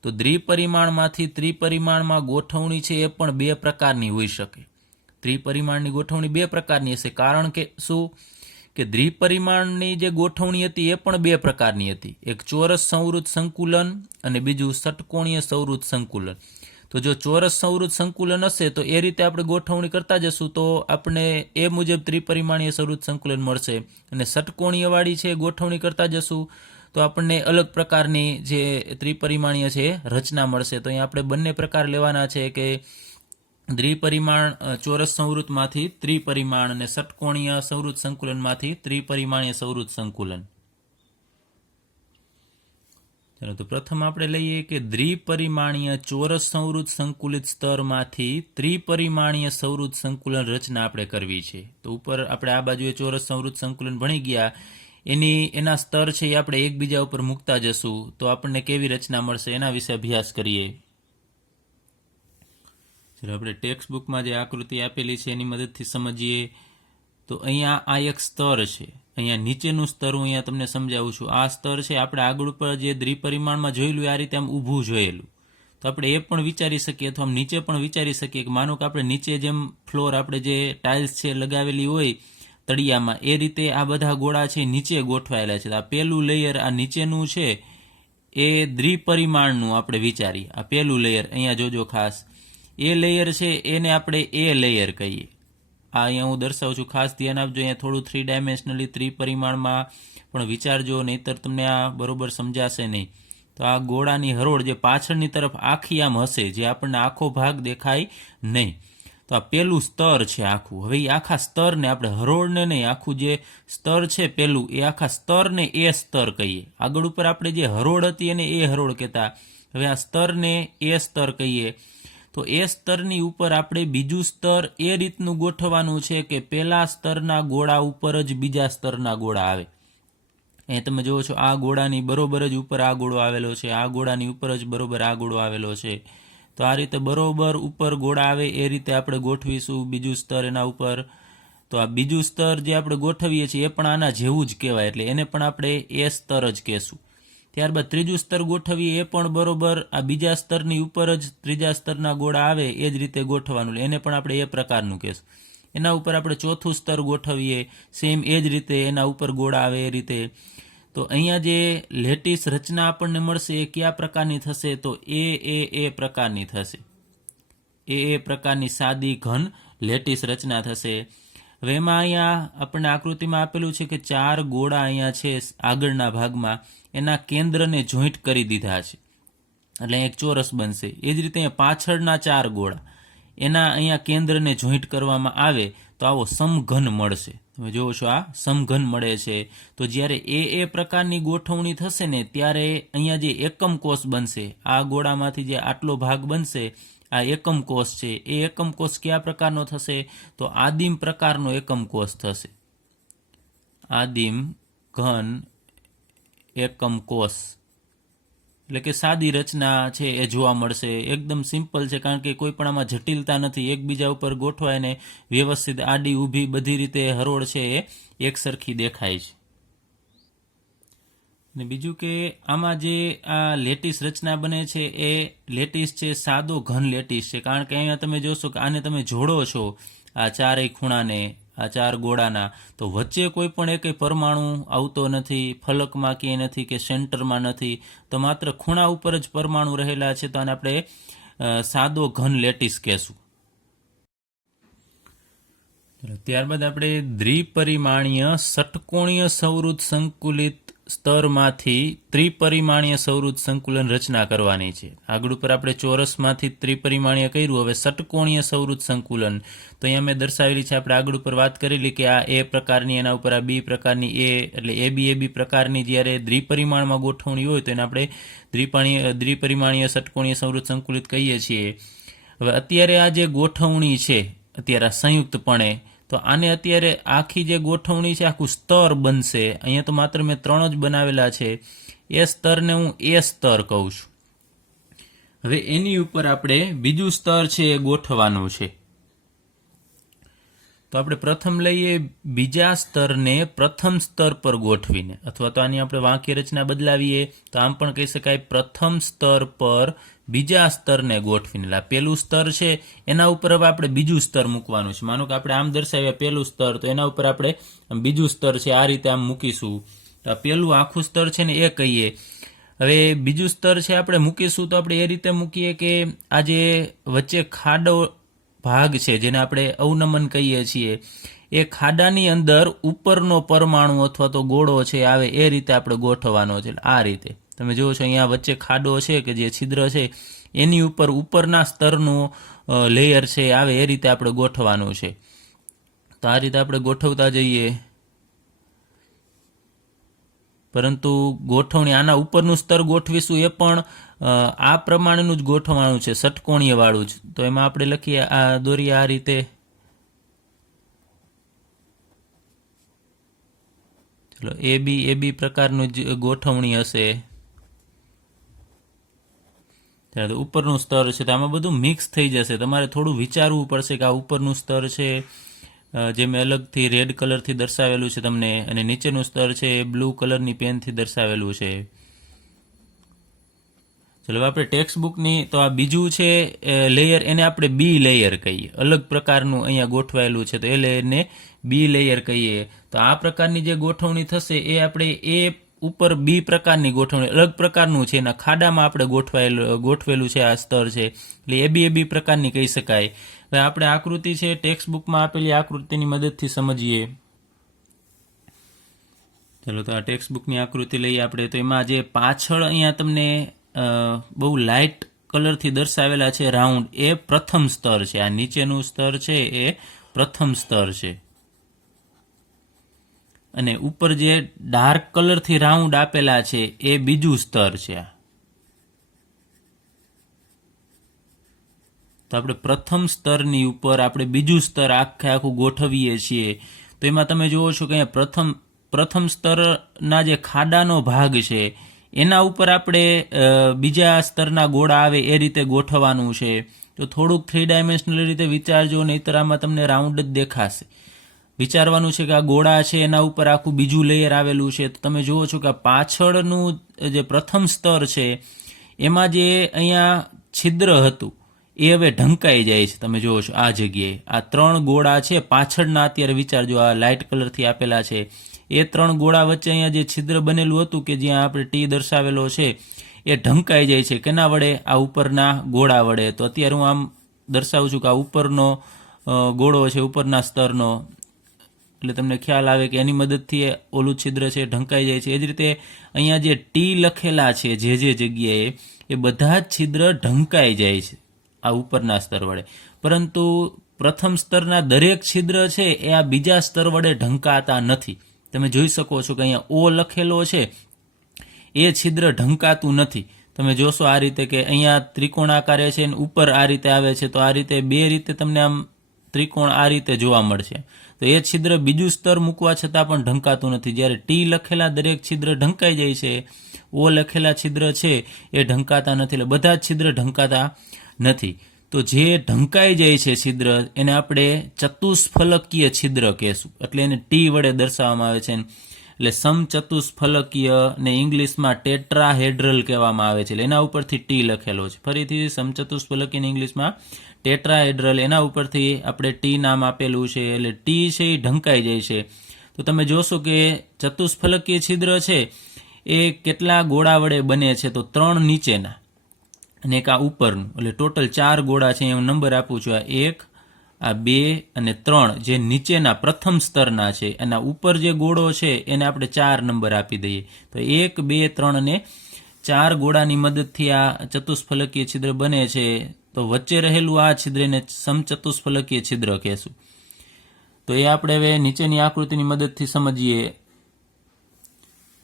તો દ્વિપરિમાણમાંથી ત્રિપરિમાણમાં ગોઠવણી છે એ પણ બે પ્રકારની હોઈ શકે. ત્રિપરિમાણની ગોઠવણી બે પ્રકારની હશે, કારણ કે શું કે દ્વિપરિમાણની જે ગોઠવણી હતી એ પણ બે પ્રકારની હતી, એક ચોરસ સંવૃત સંકુલન અને બીજું ષટકોણીય સંવૃત સંકુલન. તો જો ચોરસ સંવૃત સંકુલન હશે તો એ રીતે આપણે ગોઠવણી કરતા જશું તો આપણે એ મુજબ ત્રિપરિમાણીય સંવૃત સંકુલન મળશે, અને ષટકોણીય વાળી છે ગોઠવણી કરતા જશું તો આપણને અલગ પ્રકારની જે ત્રિપરિમાણીય છે રચના મળશે. તો અહીંયા આપણે બંને પ્રકાર લેવાના છે કે દ્વિપરિમાણ ચોરસ સંવૃતમાંથી ત્રિપરિમાણ અને ષટકોણીય સંવૃત સંકુલનમાંથી ત્રિપરિમાણીય સંવૃત સંકુલન. ચાલો, તો પ્રથમ આપણે લઈએ કે દ્વિપરિમાણીય ચોરસ સંવૃત સંકુલિત સ્તરમાંથી ત્રિપરિમાણીય સંવૃત સંકુલન રચના આપણે કરવી છે. તો ઉપર આપણે આ બાજુએ ચોરસ સંવૃત સંકુલન ભણી ગયા, એના સ્તર છે એ આપણે એકબીજા ઉપર મૂકતા જશું તો આપણને કેવી રચના મળશે એના વિશે અભ્યાસ કરીએ. ચલો, આપણે ટેક્સ્ટ બુકમાં જે આકૃતિ આપેલી છે એની મદદથી સમજીએ. તો અહીંયા આ એક સ્તર છે, અહીંયા નીચેનું સ્તર હું અહીંયા તમને સમજાવું છું. આ સ્તર છે આપણે આગળ ઉપર જે દ્વિપરિમાણમાં જોયેલું આ રીતે આમ ઊભું જોયેલું, તો આપણે એ પણ વિચારી શકીએ અથવા નીચે પણ વિચારી શકીએ કે માનો કે આપણે નીચે જેમ ફ્લોર આપણે જે ટાઇલ્સ છે લગાવેલી હોય તળિયામાં, એ રીતે આ બધા ગોળા છે નીચે ગોઠવાયેલા છે. આ પહેલું લેયર આ નીચેનું છે એ દ્વિપરિમાણનું આપણે વિચારીએ. આ પહેલું લેયર અહીંયા જોજો ખાસ, એ લેયર છે એને આપણે એ લેયર કહીએ. આ અહીંયા હું દર્શાવું છું, ખાસ ધ્યાન આપજો. અહીંયા થોડું 3 ડાયમેન્શનલી ત્રિપરિમાણમાં પણ વિચારજો, નહીતર તમને આ બરોબર સમજાશે નહીં. તો આ ગોળાની હરોળ જે પાછળની તરફ આખી આમ હશે, જે આપણને આખો ભાગ દેખાય નહીં. તો આ પહેલું સ્તર છે આખું. હવે એ આખા સ્તરને આપણે હરોળને નહીં, આખું જે સ્તર છે પહેલું એ આખા સ્તરને એ સ્તર કહીએ. આગળ ઉપર આપણે જે હરોળ હતી એને એ હરોળ કહેતા, હવે આ સ્તરને એ સ્તર કહીએ. તો એ સ્તરની ઉપર આપણે બીજું સ્તર એ રીતનું ગોઠવવાનું છે કે પહેલા સ્તરના ગોળા ઉપર જ બીજા સ્તરના ગોળા આવે. અહીં તમે જુઓ છો આ ગોળાની બરોબર જ ઉપર આ ગોળો આવેલો છે, આ ગોળાની ઉપર જ બરોબર આ ગોળો આવેલો છે. તો આ રીતે બરોબર ઉપર ગોળા આવે એ રીતે આપણે ગોઠવીશું બીજું સ્તર એના ઉપર. તો આ બીજું સ્તર જે આપણે ગોઠવીએ છીએ એ પણ આના જેવું જ કહેવાય, એટલે એને પણ આપણે એ સ્તર જ કહેશું. ત્યારબાદ ત્રીજું સ્તર ગોઠવીએ એ પણ બરોબર આ બીજા સ્તરની ઉપર જ ત્રીજા સ્તરના ગોળા આવે એ જ રીતે ગોઠવવાનું, એને પણ આપણે એ પ્રકારનું કહેશું. એના ઉપર આપણે ચોથું સ્તર ગોઠવીએ સેમ એ જ રીતે એના ઉપર ગોળા આવે એ રીતે. તો તો અહીંયા જે લેટિસ રચના આપણને મળશે એ કયા પ્રકારની થશે? તો એ પ્રકારની થશે. એ પ્રકારની સાદી ઘન લેટિસ રચના થશે. હવે એમાં અહીંયા આપણને આકૃતિમાં આપેલું છે કે 4 ગોળા અહીંયા છે આગળના ભાગમાં, એના કેન્દ્રને જોઈન્ટ કરી દીધા છે, એટલે એક ચોરસ બનશે. એ જ રીતે પાછળના 4 ગોળા એના અહીંયા કેન્દ્રને જોઈન્ટ કરવામાં આવે તો આવો સમઘન મળશે. તમે જોવો છો આ સમઘન મળે છે. તો જ્યારે એ પ્રકારની ગોઠવણી થશે ને ત્યારે અહીંયા જે એકમ કોષ બનશે, આ ગોળામાંથી જે આટલો ભાગ બનશે આ એકમ કોષ છે, એ એકમ કોષ કયા પ્રકારનો થશે? તો આદિમ પ્રકારનો એકમ કોષ થશે. આદિમ ઘન એકમ કોષ એટલે કે સાદી રચના છે એ જોવા મળશે. એકદમ સિમ્પલ છે, કારણ કે કોઈ પણ આમાં જટિલતા નથી. એકબીજા ઉપર ગોઠવાઈને વ્યવસ્થિત આડી ઊભી બધી રીતે હરોળ છે એ એક સરખી દેખાય છે. ને બીજું કે આમાં જે આ લેટિસ રચના બને છે એ લેટિસ છે સાદો ઘન લેટિસ છે, કારણ કે અહીંયા તમે જોશો કે આને તમે જોડો છો આ 4 ખૂણાને, આ 4 ગોળાના, તો વચ્ચે કોઈ પણ એક પરમાણુ આવતો નથી, ફલકમાં ક્યાંય નથી કે સેન્ટરમાં નથી, તો માત્ર ખૂણા ઉપર જ પરમાણુ રહેલા છે. તો આને આપણે સાદો ઘન લેટિસ કહેશું. ત્યારબાદ આપણે દ્વિપરિમાણીય ષટકોણીય સંવૃત સંકુલિત સ્તરમાંથી ત્રિપરિમાણીય સંવૃત સંકુલન રચના કરવાની છે. આગળ ઉપર આપણે ચોરસમાંથી ત્રિપરિમાણીય કર્યું, હવે ષટકોણીય સંવૃત સંકુલન તો અહીંયા મેં દર્શાવેલી છે. આપણે આગળ ઉપર વાત કરેલી કે આ એ પ્રકારની, એના ઉપર આ બી પ્રકારની, એટલે એબી પ્રકારની જ્યારે દ્વિપરિમાણમાં ગોઠવણી હોય તો એને આપણે દ્વિપરિમાણીય ષટકોણીય સંવૃત સંકુલિત કહીએ છીએ. હવે અત્યારે આ જે ગોઠવણી છે અત્યારે સંયુક્તપણે, તો આને અત્યારે આખી જે ગોઠવણી છે આખું સ્તર બનશે. અહીંયા તો માત્ર મેં 3 જ બનાવેલા છે. એ સ્તરને હું એ સ્તર કહું છું. હવે એની ઉપર આપણે બીજું સ્તર છે એ ગોઠવવાનું છે. તો આપણે પ્રથમ લઈએ બીજા સ્તરને પ્રથમ સ્તર પર ગોઠવીને, અથવા તો આની આપણે વાક્ય રચના બદલાવીએ તો આમ પણ કહી શકાય પ્રથમ સ્તર પર બીજા સ્તરને ગોઠવીને. પહેલું સ્તર છે એના ઉપર હવે આપણે બીજું સ્તર મૂકવાનું છે. માનો કે આપણે આમ દર્શાવ્યા પહેલું સ્તર, તો એના ઉપર આપણે બીજું સ્તર છે આ રીતે આમ મૂકીશું. તો આ પહેલું આખું સ્તર છે ને એ કહીએ. હવે બીજું સ્તર છે આપણે મૂકીશું તો આપણે એ રીતે મૂકીએ કે આ જે વચ્ચે ખાડો ભાગ છે જેને આપણે અવનમન કહીએ છીએ, એ ખાડાની અંદર ઉપરનો પરમાણુ અથવા તો ગોળો છે આવે એ રીતે આપણે ગોઠવવાનો છે. આ રીતે તમે જુઓ છો અહીંયા વચ્ચે ખાડો છે કે જે છિદ્ર છે એની ઉપર ઉપરના સ્તરનું લેયર છે આવે એ રીતે આપણે ગોઠવવાનું છે. તો આ રીતે આપણે ગોઠવતા જઈએ, પરંતુ ગોઠવણી આના ઉપરનું સ્તર ગોઠવીશું એ પણ આ પ્રમાણેનું જ ગોઠવવાનું છે, ષટકોણીય વાળું જ. તો એમાં આપણે લખીએ આ દોરીએ આ રીતે. ચલો એબી પ્રકારનું જ ગોઠવણી હશે. ઉપરનું સ્તર છે તો આમાં બધું મિક્સ થઈ જશે. તમારે થોડું વિચારવું પડશે કે આ ઉપરનું સ્તર છે જે મેં અલગથી રેડ કલરથી દર્શાવેલું છે તમને, અને નીચેનું સ્તર છે એ બ્લુ કલરની પેનથી દર્શાવેલું છે. ચલો આપણે ટેક્સ્ટ બુકની તો આ બીજું છે લેયર, એને આપણે બી લેયર કહીએ. અલગ પ્રકારનું અહીંયા ગોઠવાયેલું છે તો એ લેયરને બી લેયર કહીએ. તો આ પ્રકારની જે ગોઠવણી થશે એ આપણે એ ઉપર બી પ્રકારની ગોઠવણી, અલગ પ્રકારનું છે, એના ખાડામાં આપણે ગોઠવેલું છે આ સ્તર છે, એટલે એબી પ્રકારની કહી શકાય. હવે આપણે આકૃતિ છે ટેક્સ્ટ બુકમાં આપેલી આકૃતિની મદદથી સમજીએ. ચલો તો આ ટેક્સ્ટ બુકની આકૃતિ લઈએ આપણે. તો એમાં જે પાછળ અહીંયા તમને બહુ લાઇટ કલરથી દર્શાવેલા છે રાઉન્ડ, એ પ્રથમ સ્તર છે. આ નીચેનું સ્તર છે એ પ્રથમ સ્તર છે, અને ઉપર જે ડાર્ક કલરથી રાઉન્ડ આપેલા છે એ બીજું સ્તર છે. તો આપણે પ્રથમ સ્તરની ઉપર આપણે બીજું સ્તર આખું ગોઠવીએ છીએ. તો એમાં તમે જુઓ છો કે પ્રથમ સ્તરના જે ખાડાનો ભાગ છે એના ઉપર આપણે બીજા સ્તરના ગોળા આવે એ રીતે ગોઠવવાનું છે. તો થોડુંક 3 ડાયમેન્શનલ રીતે વિચારજો, નહીંતર આમાં તમને રાઉન્ડ જ દેખાશે. વિચારવાનું છે કે આ ગોળા છે એના ઉપર આખું બીજું લેયર આવેલું છે. તો તમે જુઓ છો કે પાછળનું જે પ્રથમ સ્તર છે એમાં જે અહીંયા છિદ્ર હતું એ હવે ઢંકાઈ જાય છે. તમે જુઓ છો આ જગ્યાએ આ 3 ગોળા છે પાછળના, અત્યારે વિચારજો આ લાઇટ કલરથી આપેલા છે, એ 3 ગોળા વચ્ચે અહીંયા જે છિદ્ર બનેલું હતું કે જ્યાં આપણે ટી દર્શાવેલો છે એ ઢંકાઈ જાય છે કેના વડે? આ ઉપરના ગોળા વડે. તો અત્યારે હું આમ દર્શાવું છું કે આ ઉપરનો ગોળો છે, ઉપરના સ્તરનો, એટલે તમને ખ્યાલ આવે કે એની મદદથી ઓલું છિદ્ર છે ઢંકાઈ જાય છે. એ જ રીતે અહીંયા જે ટી લખેલા છે જે જગ્યાએ, એ બધા જ છિદ્ર ઢંકાઈ જાય છે આ ઉપરના સ્તર વડે. પરંતુ પ્રથમ સ્તરના દરેક છિદ્ર છે એ આ બીજા સ્તર વડે ઢંકાતા નથી. તમે જોઈ શકો છો કે અહીંયા ઓ લખેલો છે એ છિદ્ર ઢંકાતું નથી. તમે જોશો આ રીતે કે અહીંયા ત્રિકોણાકારે છે અને ઉપર આ રીતે આવે છે, તો આ રીતે બે રીતે તમને આમ ત્રિકોણ આ રીતે જોવા મળશે. તો એ છિદ્ર બીજું સ્તર મૂકવા છતાં પણ ઢંકાતું નથી. જ્યારે ટી લખેલા દરેક છિદ્ર ઢંકાઈ જાય છે, ઓ લખેલા છિદ્ર છે એ ઢંકાતા નથી. એટલે બધા જ છિદ્ર ઢંકાતા નથી. તો જે ઢંકાઈ જાય છે છિદ્ર એને આપણે ચતુષ્ફલકીય છિદ્ર કહેશું. એટલે એને ટી વડે દર્શાવવામાં આવે છે. એટલે સમચતુષ્ફલકીય ને ઇંગ્લિશમાં ટેટ્રાહેડ્રલ કહેવામાં આવે છે. એટલે એના ઉપરથી ટી લખેલો છે. ફરીથી સમચતુષ્ફલકીય ઇંગ્લિશમાં ટેટ્રાહેડ્રલ, એના ઉપરથી આપણે ટી નામ આપેલું છે. એટલે ટી છે એ ઢંકાઈ જાય છે. તો તમે જોશો કે ચતુષ્ફલકીય છિદ્ર છે એ કેટલા ગોળા વડે બને છે? તો 3 નીચેના અને એક આ ઉપરનું. એટલે ટોટલ 4 ગોળા છે. હું નંબર આપું છું, આ 1, આ 2 અને 3 જે નીચેના પ્રથમ સ્તરના છે, અને ઉપર જે ગોળો છે એને આપણે 4 નંબર આપી દઈએ. તો 1, 2, 3 અને 4 ગોળાની મદદથી આ ચતુષ્ફલકીય છિદ્ર બને છે. તો વચ્ચે રહેલું આ છિદ્રને સમચતુષ્ફલકીય છિદ્ર કહેશું. તો એ આપણે હવે નીચેની આકૃતિની મદદથી સમજીએ.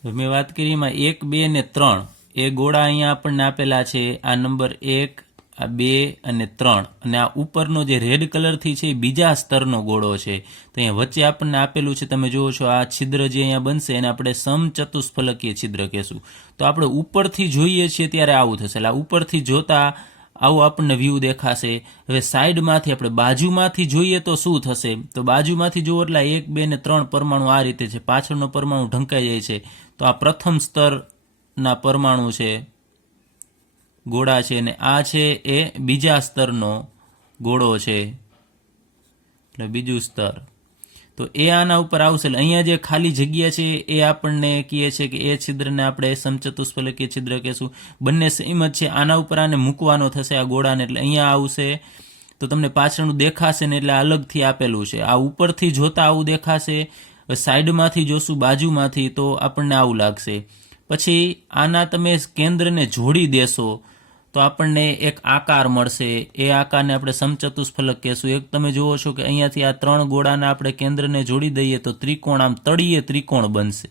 મેં વાત કરી એમાં 1, 2 અને 3 એ ગોળા અહીંયા આપણને આપેલા છે. આ નંબર 1, આ 2 અને 3, અને આ ઉપરનો જે રેડ કલરથી છે એ બીજા સ્તરનો ગોળો છે. તો અહીંયા વચ્ચે આપણને આપેલું છે, તમે જુઓ છો આ છિદ્ર જે અહીંયા બનશે એને આપણે સમચતુષ્ફલકીય છિદ્ર કહેશું. તો આપણે ઉપરથી જોઈએ છીએ ત્યારે આવું થશે. એટલે ઉપરથી જોતા આવું આપણને વ્યૂ દેખાશે. હવે સાઈડમાંથી આપણે બાજુમાંથી જોઈએ તો શું થશે? તો બાજુમાંથી જુઓ એટલે 1, 2 અને 3 પરમાણુ આ રીતે છે. પાછળનો પરમાણુ ઢંકાઈ જાય છે. તો આ પ્રથમ સ્તરના પરમાણુ છે, ગોળા છે, અને આ છે એ બીજા સ્તરનો ગોળો છે, એટલે બીજું સ્તર. તો એ આના ઉપર આવશે. એટલે અહીંયા જે ખાલી જગ્યા છે એ આપણને કહે છે કે એ છિદ્રને આપણે સમચતુષ્ફલકીય છિદ્ર કહેશું. બંને સેમ જ છે. આના ઉપર આને મૂકવાનો થશે આ ગોળાને, એટલે અહીંયા આવશે. તો તમને પાછળનું દેખાશે ને એટલે અલગથી આપેલું છે. આ ઉપરથી જોતા આવું દેખાશે. સાઈડમાંથી જોશું, બાજુમાંથી, તો આપણને આવું લાગશે. પછી આના તમે કેન્દ્રને જોડી દેશો તો આપણને એક આકાર મળશે. એ આકારને આપણે સમચતુષ્ફલક કહેશું. એક તમે જુઓ છો કે અહીંયાથી આ 3 ગોળાના આપણે કેન્દ્રને જોડી દઈએ તો ત્રિકોણ, આમ તળિયે ત્રિકોણ બનશે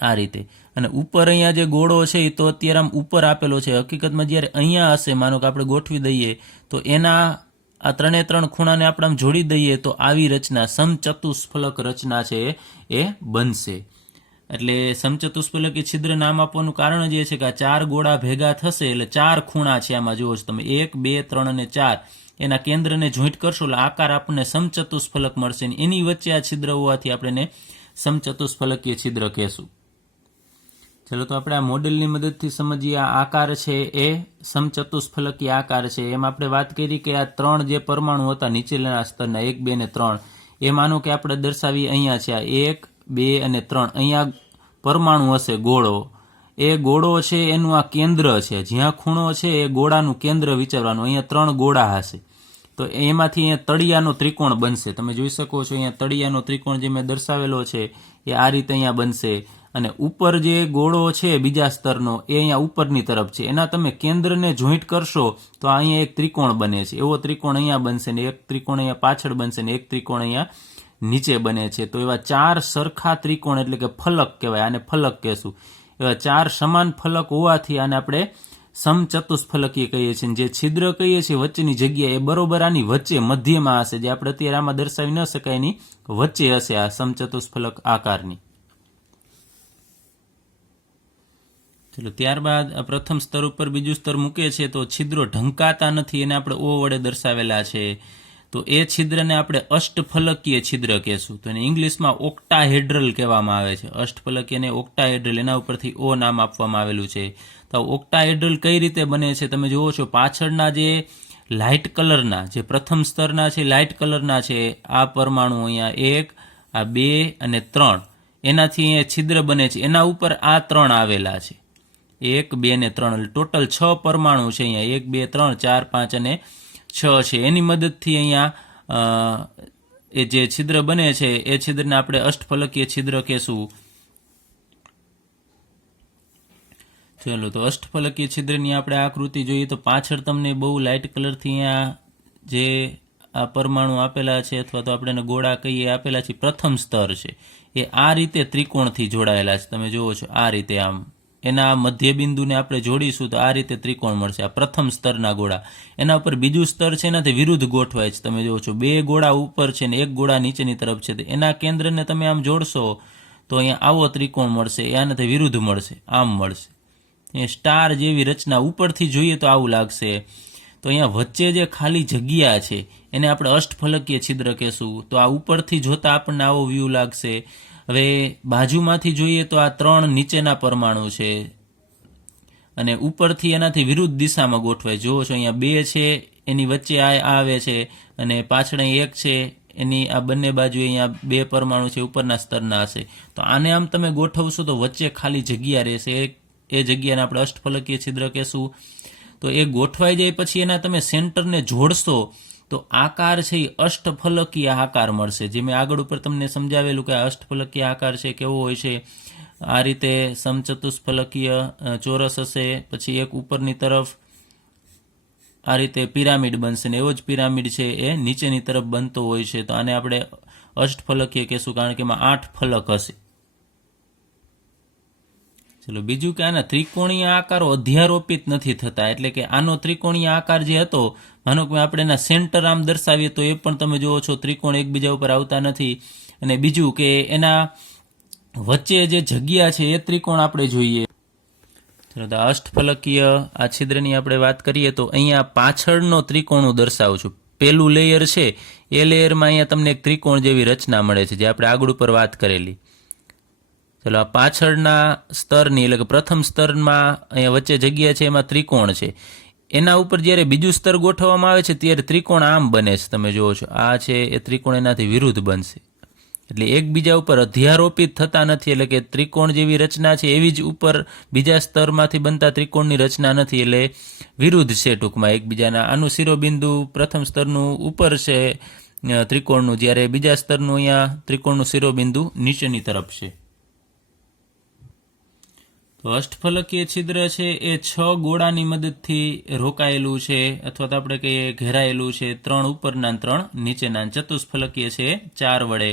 આ રીતે. અને ઉપર અહીંયા જે ગોળો છે એ તો અત્યારે આમ ઉપર આપેલો છે. હકીકતમાં જ્યારે અહીંયા હશે, માનો કે આપણે ગોઠવી દઈએ તો એના આ 3 ખૂણાને આપણે આમ જોડી દઈએ તો આવી રચના સમચતુષ્ફલક રચના છે એ બનશે. એટલે સમચતુષ્ફલકીય છિદ્ર નામ આપવાનું કારણ જ એ છે કે આ 4 ગોળા ભેગા થશે એટલે 4 ખૂણા છે. આમાં જુઓ છો તમે 1, 2, 3 અને 4 એના કેન્દ્રને જોઈન્ટ કરશો એટલે આકાર આપણને સમચતુષ્ફલક મળશે. એની વચ્ચે આ છિદ્ર હોવાથી આપણે સમચતુષ્ફલકીય છિદ્ર કહેશું. ચલો તો આપણે આ મોડેલની મદદથી સમજીએ. આ આકાર છે એ સમચતુષ્ફલકીય આકાર છે. એમ આપણે વાત કરી કે આ 3 જે પરમાણુ હતા નીચેના સ્તરના 1, 2 અને 3, એ માનો કે આપણે દર્શાવી અહીંયા છે. આ 1, 2 અને 3 અહીંયા પરમાણુ હશે ગોળો. એ ગોળો છે એનું આ કેન્દ્ર છે. જ્યાં ખૂણો છે એ ગોળાનું કેન્દ્ર વિચારવાનું. અહીંયા 3 ગોળા હશે તો એમાંથી અહીંયા તળિયાનો ત્રિકોણ બનશે. તમે જોઈ શકો છો અહીંયા તળિયાનો ત્રિકોણ જે મેં દર્શાવેલો છે એ આ રીતે અહીંયા બનશે. અને ઉપર જે ગોળો છે બીજા સ્તરનો એ અહીંયા ઉપરની તરફ છે. એના તમે કેન્દ્રને જોઈન્ટ કરશો તો અહીંયા એક ત્રિકોણ બને છે. એવો ત્રિકોણ અહીંયા બનશે ને એક ત્રિકોણ અહીંયા પાછળ બનશે ને એક ત્રિકોણ અહીંયા નીચે બને છે. તો એવા 4 સરખા ત્રિકોણ એટલે કે ફલક કહેવાય. આને ફલક કહેશું. એવા 4 સમાન ફલક હોવાથી આને આપણે સમચતુષ્ફલકીય કહીએ છીએ. જે છિદ્ર કહીએ છીએ વચ્ચેની જગ્યા એ બરોબર આની વચ્ચે મધ્યમાં હશે. જે આપણે અત્યારે આમાં દર્શાવી ન શકાય એની વચ્ચે હશે આ સમચતુષ્ફલક આકારની. ચલો ત્યારબાદ પ્રથમ સ્તર ઉપર બીજું સ્તર મૂકે છે તો છિદ્રો ઢંકાતા નથી. એને આપણે ઓ વડે દર્શાવેલા છે. તો એ છિદ્રને આપણે અષ્ટફલકીય છિદ્ર કહેશું. તો એને ઇંગ્લિશમાં ઓક્ટાહેડ્રલ કહેવામાં આવે છે. અષ્ટફલકીય અને ઓક્ટાહેડ્રલ એના ઉપરથી ઓ નામ આપવામાં આવેલું છે. તો ઓક્ટાહેડ્રલ કઈ રીતે બને છે? તમે જુઓ છો પાછળના જે લાઇટ કલરના, જે પ્રથમ સ્તરના છે લાઇટ કલરના છે, આ પરમાણુ અહીંયા 1, આ 2 અને 3 એનાથી અહીંયા છિદ્ર બને છે, એના ઉપર આ 3 આવેલા છે, 1 2 ને 3, ટોટલ 6 પરમાણુ છે અહીંયા, 1 2 3 4 5 અને 6 છે. એની મદદથી અહીંયા એ જે છિદ્ર બને છે એ છિદ્રને આપણે અષ્ટફલકીય છિદ્ર કહેશું. ચલો, તો અષ્ટફલકીય છિદ્રની આપણે આકૃતિ જોઈએ તો પાછળ તમને બહુ લાઇટ કલરથી અહીંયા જે આ પરમાણુ આપેલા છે અથવા તો આપણે એને ગોળા કહીએ આપેલા છે, પ્રથમ સ્તર છે એ આ રીતે ત્રિકોણથી જોડાયેલા છે. તમે જુઓ છો આ રીતે, આમ એના મધ્યબિંદુને આપણે જોડીશું તો આ રીતે ત્રિકોણ મળશે, આ પ્રથમ સ્તરના ગોળા. એના ઉપર બીજું સ્તર છે એનાથી વિરુદ્ધ ગોઠવાય છે. તમે જુઓ છો 2 ગોળા ઉપર છે ને 1 ગોળા નીચેની તરફ છે, તો એના કેન્દ્રને તમે આમ જોડશો તો અહીંયા આવો ત્રિકોણ મળશે, એનાથી વિરુદ્ધ મળશે, આમ મળશે. એ સ્ટાર જેવી રચના ઉપરથી જોઈએ તો આવું લાગશે. તો અહીંયા વચ્ચે જે ખાલી જગ્યા છે એને આપણે અષ્ટફલકીય છિદ્ર કહેશું. તો આ ઉપરથી જોતા આપણને આવો વ્યૂ લાગશે. હવે બાજુમાંથી જોઈએ તો આ 3 નીચેના પરમાણુ છે અને ઉપરથી એનાથી વિરુદ્ધ દિશામાં ગોઠવાય. જુઓ છો અહીંયા 2 છે, એની વચ્ચે આ આવે છે અને પાછળ 1 છે, એની આ બંને બાજુ અહીંયા 2 પરમાણુ છે, ઉપરના સ્તરના હશે. તો આને આમ તમે ગોઠવશો તો વચ્ચે ખાલી જગ્યા રહેશે, એ જગ્યાને આપણે અષ્ટફલકીય છિદ્ર કહેશું. તો એ ગોઠવાઈ જાય પછી એના તમે સેન્ટરને જોડશો તો આકાર છે એ અષ્ટફલકીય આકાર મળશે. જે મેં આગળ ઉપર તમને સમજાવેલું કે આ અષ્ટફલકીય આકાર છે કેવો હોય છે, આ રીતે સમચતુષ્ફલકીય ચોરસ હશે, પછી એક ઉપરની તરફ આ રીતે પિરામિડ બનશે ને એવો જ પિરામિડ છે એ નીચેની તરફ બનતો હોય છે. તો આને આપણે અષ્ટફલકીય કહેશું કારણ કે એમાં 8 ફલક હશે. ચલો, બીજું કે આના ત્રિકોણીય આકારો અધ્યારોપિત નથી થતા, એટલે કે આનો ત્રિકોણીય આકાર જે હતો, માનો કે આપણે એના સેન્ટર આમ દર્શાવીએ તો એ પણ તમે જુઓ છો ત્રિકોણ એકબીજા ઉપર આવતા નથી. અને બીજું કે એના વચ્ચે જે જગ્યા છે એ ત્રિકોણ આપણે જોઈએ. ચલો, તો અષ્ટફલકીય આ છિદ્રની આપણે વાત કરીએ તો અહીંયા પાછળનો ત્રિકોણ હું દર્શાવું છું. પેલું લેયર છે એ લેયરમાં અહીંયા તમને એક ત્રિકોણ જેવી રચના મળે છે, જે આપણે આગળ ઉપર વાત કરેલી. ચલો, આ પાછળના સ્તરની એટલે કે પ્રથમ સ્તરમાં અહીંયા વચ્ચે જગ્યા છે એમાં ત્રિકોણ છે. એના ઉપર જ્યારે બીજું સ્તર ગોઠવવામાં આવે છે ત્યારે ત્રિકોણ આમ બને છે. તમે જુઓ છો આ છે એ ત્રિકોણ એનાથી વિરુદ્ધ બનશે, એટલે એકબીજા ઉપર અધ્યારોપિત થતા નથી. એટલે કે ત્રિકોણ જેવી રચના છે એવી જ ઉપર બીજા સ્તરમાંથી બનતા ત્રિકોણની રચના નથી, એટલે વિરુદ્ધ છે ટૂંકમાં એકબીજાના. આનું શિરોબિંદુ પ્રથમ સ્તરનું ઉપર છે ત્રિકોણનું, જ્યારે બીજા સ્તરનું અહીંયા ત્રિકોણનું શિરોબિંદુ નીચેની તરફ છે. તો અષ્ટફલકીય છિદ્ર છે એ 6 ગોળાની મદદથી રોકાયેલું છે અથવા તો આપણે કહીએ ઘેરાયેલું છે, 3 ઉપરના 3 નીચેના. ચતુષ્ફલકીય છે 4 વડે.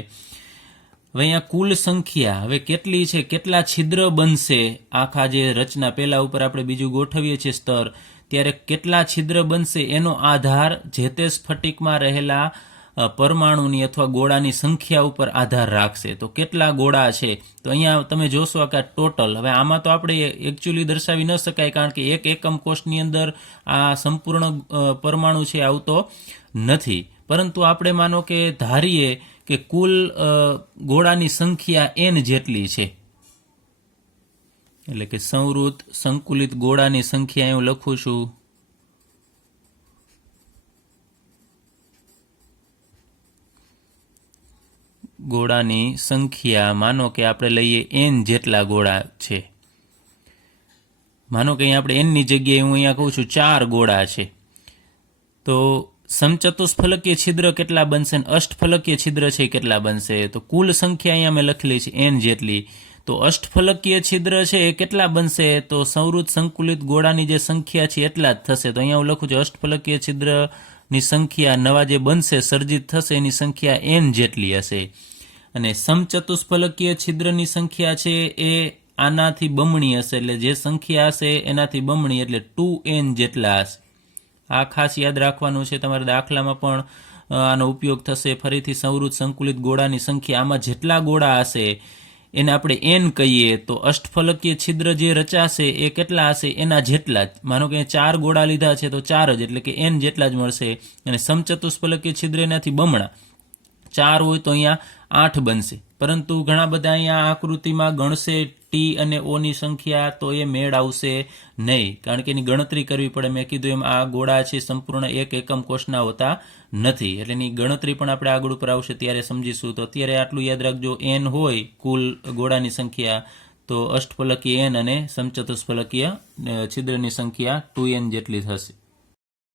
હવે અહીંયા કુલ સંખ્યા હવે કેટલી છે, કેટલા છિદ્ર બનશે આખા જે રચના પહેલા ઉપર આપણે બીજું ગોઠવીએ છીએ સ્તર, ત્યારે કેટલા છિદ્ર બનશે એનો આધાર જે તે સ્ફટિકમાં રહેલા પરમાણુની અથવા ગોળાની સંખ્યા ઉપર આધાર રાખશે. તો કેટલા ગોળા છે, તો અહીંયા તમે જોશો કે ટોટલ, હવે આમાં તો આપણે એકચ્યુઅલી દર્શાવી ન શકાય કારણ કે એક એકમ કોષની અંદર આ સંપૂર્ણ પરમાણુ છે આવતો નથી, પરંતુ આપણે માનો કે ધારીએ કે કુલ ગોળાની સંખ્યા n જેટલી છે, એટલે કે સંવૃત સંકુલિત ગોળાની સંખ્યા હું લખું છું ગોળાની સંખ્યા. માનો કે આપણે લઈએ n જેટલા ગોળા છે, માનો કે અહીંયા આપણે n ની જગ્યાએ હું અહીંયા કહું છું 4 ગોળા છે, તો સમચતુષ્ફલકીય છિદ્ર કેટલા બનશે અને અષ્ટફલકીય છિદ્ર છે કેટલા બનશે. તો કુલ સંખ્યા અહીંયા મેં લખેલી છે n જેટલી. તો અષ્ટફલકીય છિદ્ર છે એ કેટલા બનશે, તો સંવૃત સંકુલિત ગોળાની જે સંખ્યા છે એટલા જ થશે. તો અહીંયા હું લખું છું અષ્ટફલકીય છિદ્રની સંખ્યા નવા જે બનશે સર્જિત થશે એની સંખ્યા n જેટલી હશે, અને સમચતુષ્ફલકીય છિદ્રની સંખ્યા છે એ આનાથી બમણી હશે, એટલે જે સંખ્યા હશે એનાથી બમણી એટલે 2n જેટલા હશે. આ ખાસ યાદ રાખવાનું છે, તમારા દાખલામાં પણ આનો ઉપયોગ થશે. ફરીથી સંવૃત સંકુલિત ગોળાની સંખ્યા, આમાં જેટલા ગોળા હશે એને આપણે n કહીએ તો અષ્ટફલકીય છિદ્ર જે રચાશે એ કેટલા હશે એના જેટલા જ. માનો કે 4 ગોળા લીધા છે તો 4 જ, એટલે કે n જેટલા જ મળશે. અને સમચતુષ્ફલકીય છિદ્ર એનાથી બમણા, 4 હોય તો અહીંયા 8 બનશે, પરંતુ ઘણા બધા અહીંયા આકૃતિમાં ગણશે ટી અને ઓની સંખ્યા, તો એ મેળ આવશે નહીં, કારણ કે એની ગણતરી કરવી પડે. મેં કીધું એમ આ ગોળા છે સંપૂર્ણ એક એકમ કોષના હોતા નથી, એટલે એની ગણતરી પણ આપણે આગળ ઉપર આવશે ત્યારે સમજીશું. તો અત્યારે આટલું યાદ રાખજો, n હોય કુલ ગોળાની સંખ્યા તો અષ્ટફલકીય n અને સમચતુષ્ફલકીય છિદ્રની સંખ્યા 2n જેટલી થશે.